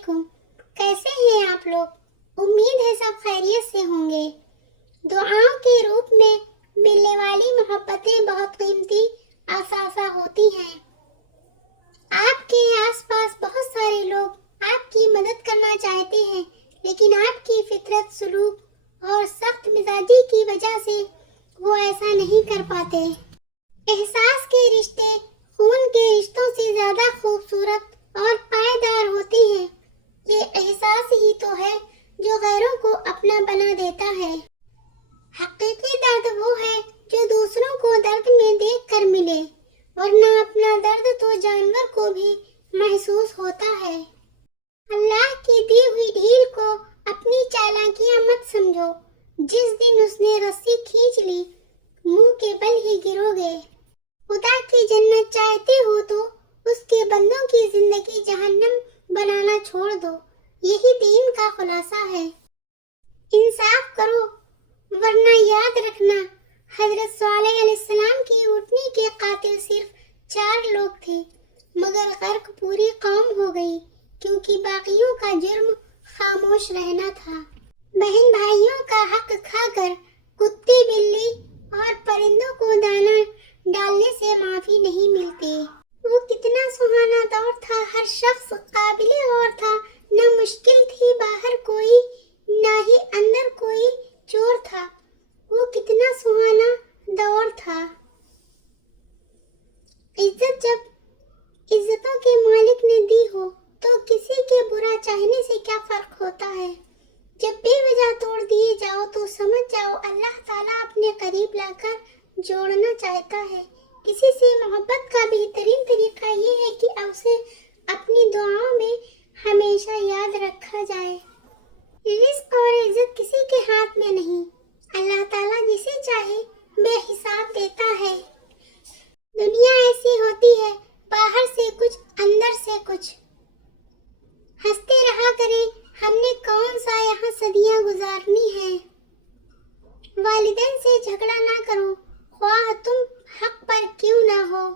علیکم. कैसे हैं आप लोग؟ उम्मीद है सब खैरियत से होंगे. दुआओं के रूप में मिलने वाली मोहब्बतें बहुत कीमती असासा होती हैं. आपके आसपास बहुत सारे लोग आपकी मदद करना चाहते हैं, लेकिन आपकी फितरत, सलूक और सख्त मिजाजी की वजह से वो ऐसा नहीं कर पाते. एहसास के रिश्ते खून के रिश्तों से ज्यादा खूबसूरत और पायदार होते हैं. ये एहसास ही तो है जो गैरों को अपना बना देता है. हकीकी दर्द वो है जो दूसरों को दर्द में देख कर मिले, वरना अपना दर्द तो जानवर को भी महसूस होता है. अल्लाह की दी हुई ढील को अपनी चालाकियां मत समझो. जिस दिन उसने रस्सी खींच ली, मुंह के बल ही गिरोगे. खुदा की जन्नत चाहते हो तो उसके बंदों की जिंदगी जहन्नम बनाना छोड़ दो. यही दीन का खुलासा है. इंसाफ करो, वरना याद रखना हजरत सालेह अलैहिस्सलाम की ऊँटनी के कातिल सिर्फ 4 लोग थे, मगर गर्क पूरी कौम हो गई क्योंकि बाकियों का जुर्म खामोश रहना था. बहन भाइयों का हक खाकर कुत्ते, बिल्ली और परिंदों को दाना डालने से माफी नहीं मिलती. वो कितना सुहाना दौर था. हर शख्स काबिले और था. न मुश्किल थी बाहर कोई, न ही अंदर कोई चोर था. वो कितना सुहाना दौर था. इज्जत जब इज्जतों के मालिक ने दी हो तो किसी के बुरा चाहने से क्या फर्क होता है. जब बेवजह तोड़ दिए जाओ तो समझ जाओ अल्लाह ताला अपने करीब लाकर जोड़ना चाहता है. किसी से मोहब्बत का बेहतरीन तरीका ये है कि उसे अपनी दुआओं में हमेशा याद रखा जाए. रिस्क और इज्जत किसी के हाथ में नहीं. अल्लाह ताला जिसे चाहे बेहिसाब देता है. दुनिया ऐसी होती है, बाहर से कुछ, अंदर से कुछ. हंसते रहा करें, हमने कौन सा यहाँ सदियां गुजारनी है. वालिदैन से झगड़ा ना करो, ख्वाह तुम हक पर क्यों ना हो.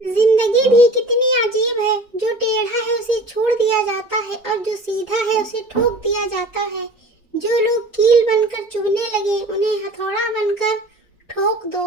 जिंदगी भी कितनी अजीब है. जो टेढ़ा है उसे छोड़ दिया जाता है और जो सीधा है उसे ठोक दिया जाता है. जो लोग कील बनकर चुभने लगे उन्हें हथौड़ा बनकर ठोक दो.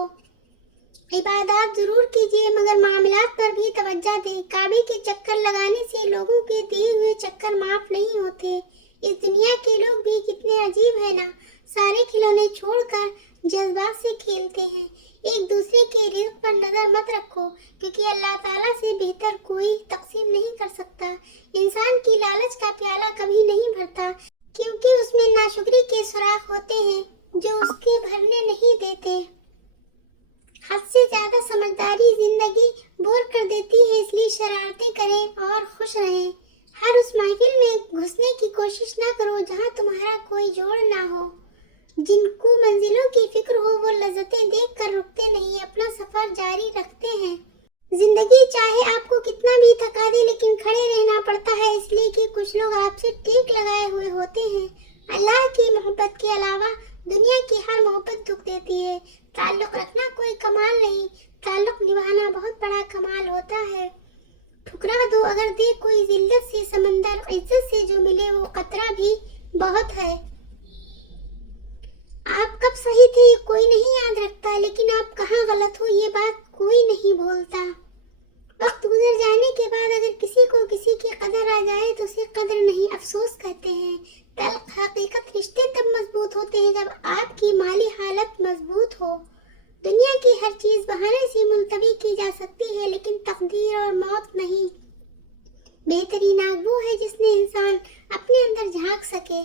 इबादत जरूर कीजिए मगर मामलात पर भी तवज्जो दें. काबे के चक्कर लगाने से लोगों के दिए हुए चक्कर माफ नहीं होते. इस दुनिया के लोग भी कितने अजीब है ना. सारे खिलौने छोड़कर जज्बात से खेलते हैं. एक दूसरे के रिज़्क पर नजर मत रखो, क्योंकि अल्लाह ताला से बेहतर कोई तकसीम नहीं कर सकता. इंसान की लालच का प्याला कभी नहीं भरता, क्योंकि उसमें नाशुक्री के सुराख होते हैं जो उसके भरने नहीं देते. हद से ज्यादा समझदारी जिंदगी बोर कर देती है, इसलिए शरारतें करें और खुश रहें. हर उस महफिल में घुसने की कोशिश ना करो जहां तुम्हारा कोई जोड़ ना हो. जिनको मंजिलों की फिक्र हो वो लज्जतें देखकर रुकते नहीं, अपना सफर जारी रखते हैं. जिंदगी चाहे आपको कितना भी थका दे, लेकिन खड़े रहना पड़ता है, इसलिए कि कुछ लोग आपसे टेक लगाए हुए होते हैं. अल्लाह की मोहब्बत के अलावा दुनिया की हर मोहब्बत दुख देती है. ताल्लुक रखना कोई कमाल नहीं, ताल्लुक निभाना बहुत बड़ा कमाल होता है. ठुकरा दो अगर दे कोई जिल्लत से समंदर, इज्जत से जो मिले वो कतरा भी बहुत है. आप कब सही थे ये कोई नहीं याद रखता, लेकिन आप कहाँ गलत हो ये बात कोई नहीं भूलता. वक्त गुजर जाने के बाद अगर किसी को किसी की कदर आ जाए तो उसे कदर नहीं अफसोस कहते हैं. तल्ख हकीकत रिश्ते तब मजबूत होते हैं जब आपकी माली हालत मजबूत हो. दुनिया की हर चीज बहाने से मुलतवी की जा सकती है, लेकिन तकदीर और मौत नहीं. बेहतरीन आग वो है जिसने इंसान अपने अंदर झांक सके.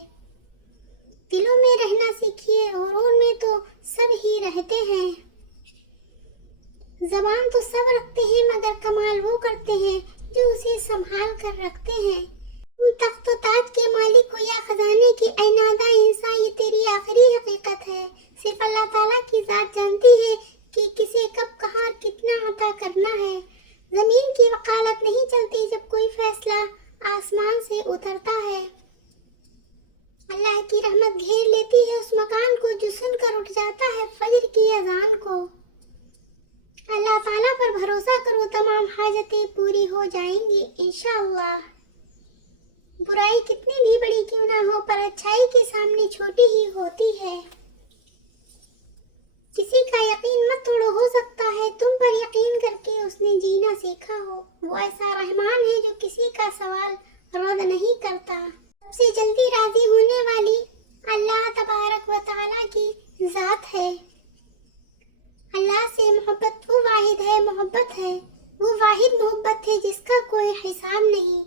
दिलों में रहना सीखिए और उनमें तो सब ही रहते हैं. जबान तो सब रखते हैं मगर कमाल वो करते हैं जो उसे संभाल कर रखते हैं. तुम तख्त ताज के मालिक हो या खजाने की ऐनादा इंसान, ये तेरी आखिरी हकीकत है. सिर्फ अल्लाह ताला की जात जानती है कि किसे कब कहाँ कितना अता करना है. जमीन की वकालत नहीं चलती जब कोई फैसला आसमान से उतरता है. अल्लाह की रहमत घेर लेती है उस मकान को जो सुनकर उठ जाता है फजर की अजान को. अल्लाह ताला पर भरोसा करो, तमाम हाजतें पूरी हो जाएंगी इंशाअल्लाह. बुराई कितनी भी बड़ी क्यों ना हो पर अच्छाई के सामने छोटी ही होती है। किसी का यकीन मत तोड़ो, हो सकता है तुम पर यकीन करके उसने जीना सीखा हो। वो ऐसा रहमान है जो किसी का सवाल रद्द नहीं करता। सबसे जल्दी राजी होने वाली अल्लाह तबारक व तआला की जात है। अल्लाह से मोहब्बत वो वाहिद है, मोहब्बत है वो वाहिद मोहब्बत है जिसका कोई हिसाब नहीं।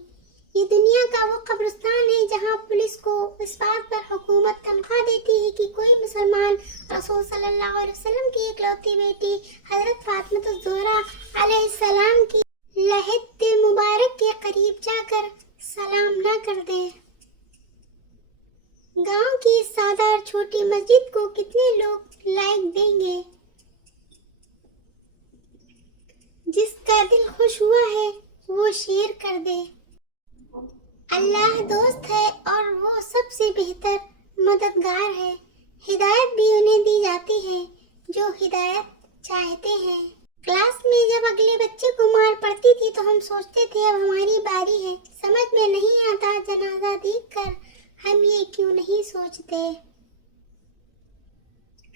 ये दुनिया का वो कब्रिस्तान है जहाँ पुलिस को इस बात पर हुकूमत तनख्वाह देती है कि कोई मुसलमान रसूल सल्लल्लाहु अलैहि वसल्लम की इकलौती बेटी हजरत फातिमा ज़ोहरा अलैहिस्सलाम की लहद मुबारक के करीब जाकर सलाम न कर दे। गांव की इस सादा और छोटी मस्जिद को कितने लोग लाइक देंगे? जिसका दिल खुश हुआ है वो शेयर कर दे। अल्लाह दोस्त है और वो सबसे बेहतर मददगार है। हिदायत भी उन्हें दी जाती है जो हिदायत चाहते हैं। क्लास में जब अगले बच्चे को मार पड़ती थी तो हम सोचते थे अब हमारी बारी है। समझ में नहीं आता जनाजा देखकर हम ये क्यों नहीं सोचते।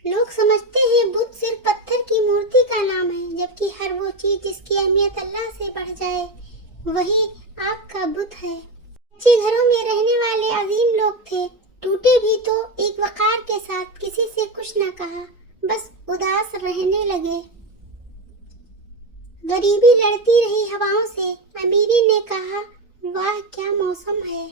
लोग समझते हैं बुत सिर्फ पत्थर की मूर्ति का नाम है, जबकि हर वो चीज जिसकी अहमियत अल्लाह से बढ़ जाए वही आपका बुत है। अच्छे घरों में रहने वाले अजीम लोग थे, टूटे भी तो एक वकार के साथ, किसी से कुछ न कहा, बस उदास रहने लगे। गरीबी लड़ती रही हवाओं से, अमीरी ने कहा वाह क्या मौसम है।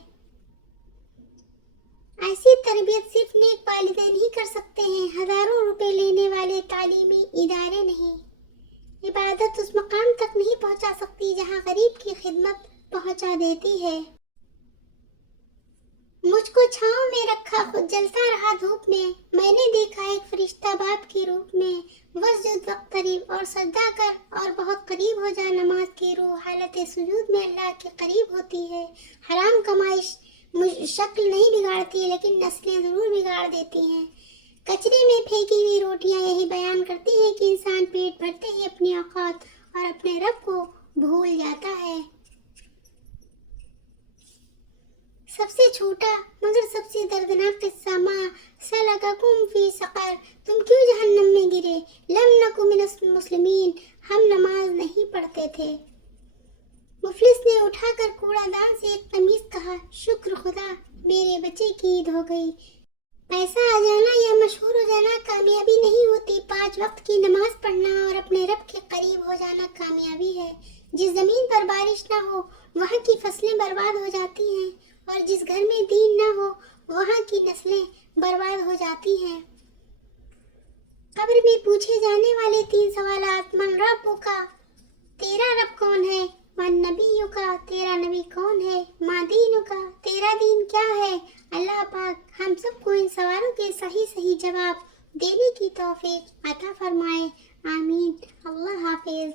ऐसी तरबियत सिर्फ नेक वालिदैन ही कर सकते हैं, हजारों रुपए लेने वाले तालीमी इदारे नहीं। इबादत उस मकाम तक नहीं पहुंचा सकती जहां गरीब की खिदमत पहुंचा देती है। मुझको छांव में रखा, खुद जलता रहा धूप में। मैंने देखा एक फरिश्ता बाप के रूप में, वस्जुद वक्त करीब और सजदा कर और बहुत करीब हो जा। नमाज की रूह हालत सुजूद में अल्लाह के करीब होती है। हराम कमाइश शक्ल नहीं बिगाड़ती लेकिन नस्लें जरूर बिगाड़ देती हैं। कचरे में फेंकी हुई रोटियां यही बयान करती हैं कि इंसान पेट भरते ही अपनी औकात और अपने रब को भूल जाता है। सबसे छोटा मगर सबसे दर्दनाक किस्सा माँ सलककुम फी सकर, तुम क्यों जहन्नम में गिरे। लम नकु मिनस मुस्लिमीन, हम नमाज नहीं पढ़ते थे। मुफलिस ने उठाकर कूड़ादान से एक तमीज कहा, शुक्र खुदा मेरे बच्चे की ईद हो गई। पैसा आ जाना या मशहूर हो जाना कामयाबी नहीं होती, 5 वक्त की नमाज पढ़ना और अपने रब के करीब हो जाना कामयाबी है। जिस जमीन पर बारिश ना हो वहाँ की फसलें बर्बाद हो जाती हैं और जिस घर में दीन ना हो वहाँ की नस्लें बर्बाद हो जाती हैं। कब्र में पूछे जाने वाले 3 सवालात, मन रब्बुका, तेरा रब कौन है, मन नबीयुका, तेरा नबी कौन है, मा दीनुका, तेरा दीन क्या है। अल्लाह पाक हम सबको इन सवालों के सही जवाब देने की तौफीक अता फरमाए। आमीन। अल्लाह हाफिज।